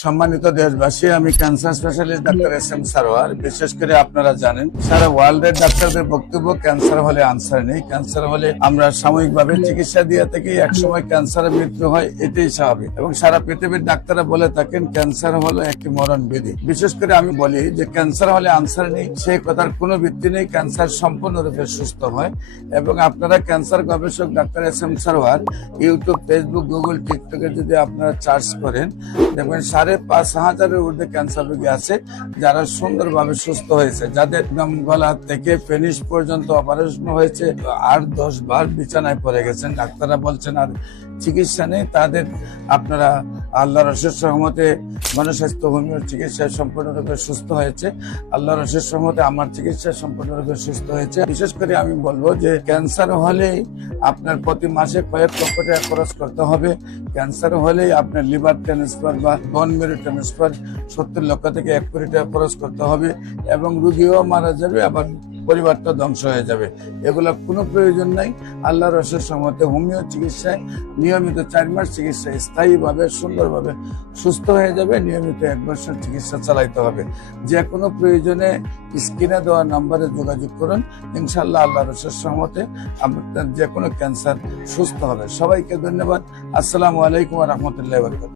সম্মানিত দেশবাসী, আমি cancer specialist doctor SM Sarwar. বিশেষ করে আপনারা জানেন সারা ওয়ার্ল্ডের ডাক্তারদের বক্তব্য ক্যান্সার হলে আনসার নেই। ক্যান্সার হলে আমরা সাময়িকভাবে চিকিৎসা দিয়ে থাকি, একসময় ক্যান্সারের মৃত্যু হয়, এটাই স্বাভাবিক। এবং সারা পৃথিবীর ডাক্তাররা বলে থাকেন ক্যান্সার হলো একটি মরণ ব্যাধি। বিশেষ করে আমি বলি যে ক্যান্সার হলে আনসার নেই, সেই কথার কোনো ভিত্তি নেই। ক্যান্সার সম্পূর্ণরূপে সুস্থ হয়। এবং আপনারা ক্যান্সার গবেষক doctor SM Sarwar YouTube, Facebook, Google, টিকটকে যদি আপনারা সার্চ করেন দেখবেন 5,500-এর ঊর্ধ্বে ক্যান্সার রোগী আছে যারা সুন্দরভাবে সুস্থ হয়েছে, যাদের একদম গলা থেকে ফিনিশ পর্যন্ত অপারেশন হয়েছে, 8-10 বার বিছানায় পড়ে গেছেন, ডাক্তাররা বলছেন আর চিকিৎসা নেই। তাদের আপনারা আল্লাহর অশেষ রহমতে গণস্বাস্থ্য হোমিওর চিকিৎসায় সম্পূর্ণরূপে সুস্থ হয়েছে। আল্লাহর অশেষ রহমতে আমার চিকিৎসা সম্পূর্ণরূপে সুস্থ হয়েছে। বিশেষ করে আমি বলবো যে ক্যান্সার হলেই আপনার প্রতি মাসে কয়েক লক্ষ টাকা খরচ করতে হবে। ক্যান্সার হলেই আপনার লিভার ট্রান্সফার বা বোন মেরু ট্রান্সফার 70 লক্ষ থেকে 1 কোটি টাকা খরচ করতে হবে, এবং রুগীও মারা যাবে, আবার পরিবারটা ধ্বংস হয়ে যাবে। এগুলো কোনো প্রয়োজন নাই। আল্লাহর অশেষ রহমতে হোমিও চিকিৎসায় নিয়মিত 4 মাস চিকিৎসা স্থায়ীভাবে সুন্দরভাবে সুস্থ হয়ে যাবে। নিয়মিত 1 বছর চিকিৎসা চালাইতে হবে। যে কোনো প্রয়োজনে স্ক্রিনে দেওয়া নম্বরে যোগাযোগ করুন। ইনশাআল্লাহ আল্লাহর অশেষ রহমতে আপনার যে কোনো ক্যান্সার সুস্থ হবে। সবাইকে ধন্যবাদ। আসসালামু আলাইকুম ওয়া রাহমাতুল্লাহি ওয়া বারাকাতুহু।